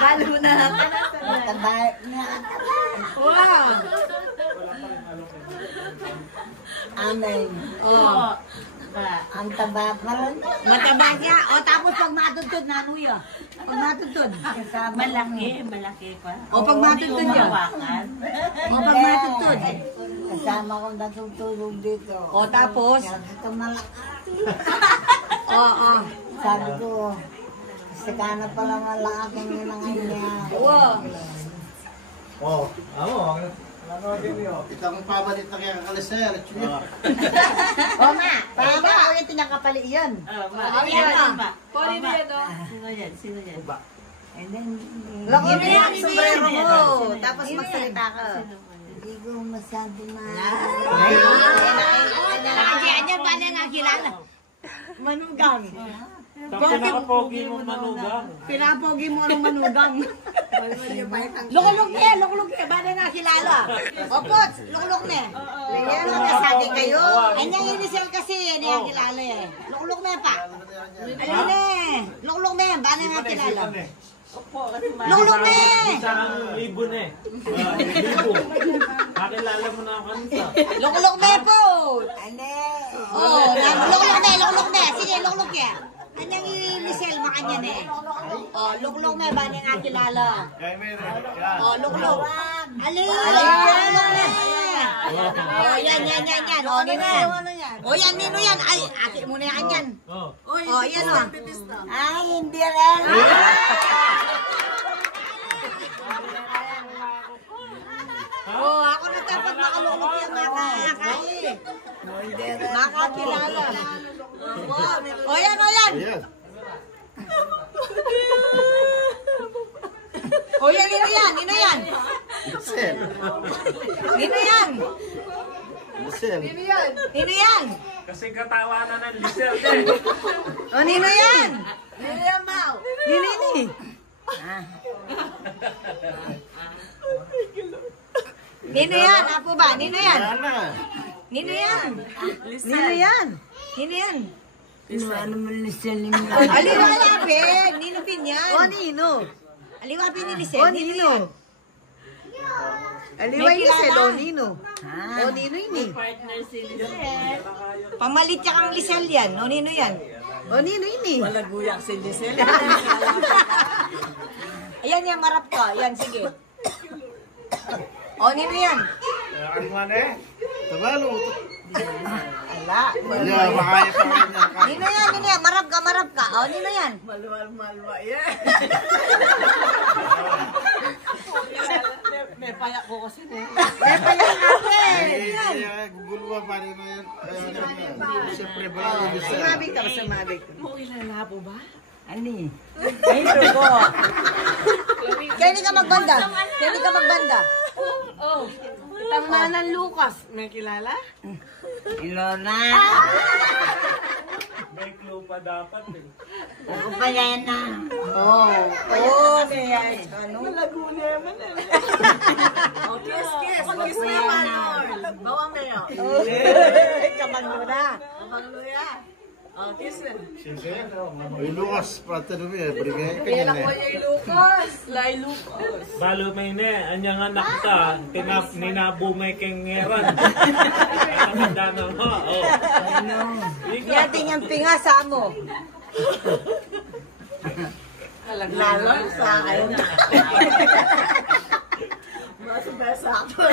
Lalo na. Mataba na. Wow. Amen. Oh. Ang taba pa rin. Mataba niya. O tapos pag matuntod na ano yun? Pag matuntod. Malaki pa. O pag matuntod yun. O pag matuntod. Kasama ko natutulog dito. O tapos. Ito malakas. Oo. Sabi ko, sakana pala malaking nilangan niya. Wow. Oh, amo. Ito ang pabalit na kaya kalisir. O ma, para ako yung tinakapali yun. Poli na yan, o. Sino yan? And then, Laki na yan, sombrero mo. Tapos magsalita ka. hindi ko masyado na. Kaya niya ba na nga kilala? Manugang. Pinakapogi mo manugang. Pinapogi mo ng manugang. Lukulog niya, ba na nga kilala? Opo, lukulog niya. Yan ang nasabi kayo. Ay niyang inisel kasi, niya kilala eh. Lukulog niya pa. Alin eh. Lukulog niya, ba na nga kilala? Lukulog niya. Isang libo na eh. Libo. Kakilala mo na ako kanisa. Lukulog niya po. Ane. Oh, lukulog niya. Sige, lukulog niya. Anyang inisel makanya na eh. Oh, lukulog niya, ba na nga kilala? Oh, lukulog. Alin. Lukulog niya. Oh, yan. Oh, nino. Oh, yan, nino yan. Ay, ate mo na yan. Oh, yan o. Ay, hindi rin. Oh, ako na dapat makalulog yung makakay. Makakilala. Oh, yan. Ayan. Oh, yan, nino yan. Lisel. Nino yan. Lisel. Nino yan. Kasi katawanan ng Lisel eh. Oh, nino yan. Nino yan, Mau. Nino ini. Nino yan, apo ba? Nino yan. Nino yan. Nino yan. Nino yan. Ano mo lisel ni mo? Aliwalapin. Nino pin yan. O, Nino. Aliwapin ni Lisel. Nino yan. Aliway May lisel, kilala. o, Nino. O, Nino ini. Partner si Lisel. Pamalit siya kang Lisel yan. O, Nino yan. O, Nino ini. Guyak si Lisel. Ayan yan, marap ka. Yan, sige. O, Nino yan. Ano nga na eh? Tabalo. Ala. Wala, makaya pa rin yan. Nino yan. Marap ka. O, Nino yan. Malwa yan. May payak ko kasi na. Gugulwa pa rin na yan. Siyempre ba yung Lisel? Sumabik. Mo kilala po ba? Ani. Ay, ko. Kaya hindi ka magbanda. Oh. Tama ng Lucas. May kilala? Ilona. May clue pa dapat eh. Ako pa yan na. Oh, kaya ano? Malaguna naman eh. Oh, kiss. Kiss naman. Bawang kayo. Kamang mo na. Pangluya. Oh, kiss na. Ay, Lucas, pati na rin. Brigay ka niya na eh. Lucas. Lai Lucas. Balo may ne, anyang anak ka, ninabo may kengeran. Nakakanda na mo. Oh. Yan din yung pinga sa mo. Lalo sa akin. Basa ako.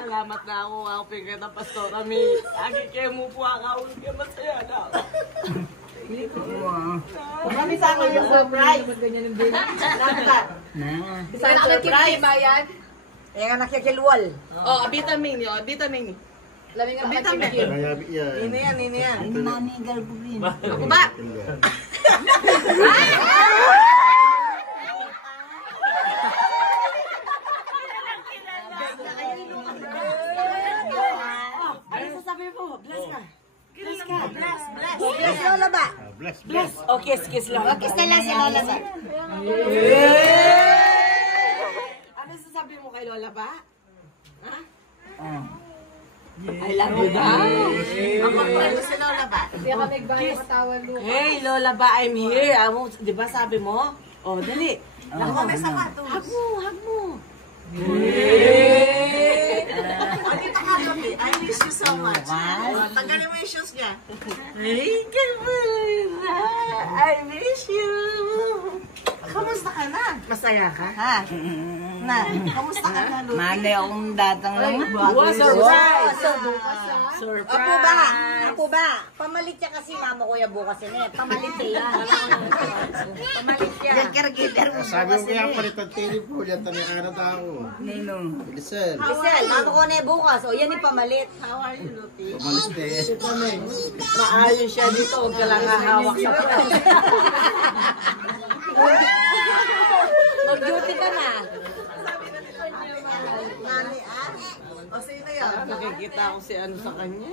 Salamat na ako pinggan ng pastora mi. Agi kayo mo po ang kaya masaya na. Kami sama yung surprise. Dapat. Sa surprise ba yan? Kaya nga nakikilwal. Oh, vitamin yo, vitamin. Lamig ang vitamin. Kaya yan. Nino yan. Ang manigal po rin. Ako ba? Ano sasabihin mo? Bless ka. Bless ka. Bless. Bless Lola ba? Bless. Oh, kiss lang. Kiss na lang si Lola ba? Ano sasabihin mo kay Lola ba? Ha? I love you daw. Ako friend si Lola ba? Hey, Lola ba, I'm here. Di ba sabi mo? Oh, dali. Ako may sapatos. Hug mo. Dito ka, Lomi. I miss you so much. Tanggalin mo yung shoes niya. Hey, I miss you. Kamusta ka na? Masaya ka? Ha? Na, kamusta ka na, Lomi? Mali akong datang lang. Wow, surprise! Ako ba? Pamalit niya kasi mama ko yung bukas yun eh. Pamalit niya yan. Pamalit niya. Gagkar-gider mo Sabi bukas ko yun kaya eh. palitan tili po, yan tabi ka na tao. Ninong. Lisel, Lisel, mama ko na yung bukas. O, yan yung pamalit. umalis din. Maayos siya dito. Huwag ka lang hahawak sa pwede. Mag-duty ka na. Nakikita ko si ano sa kanya.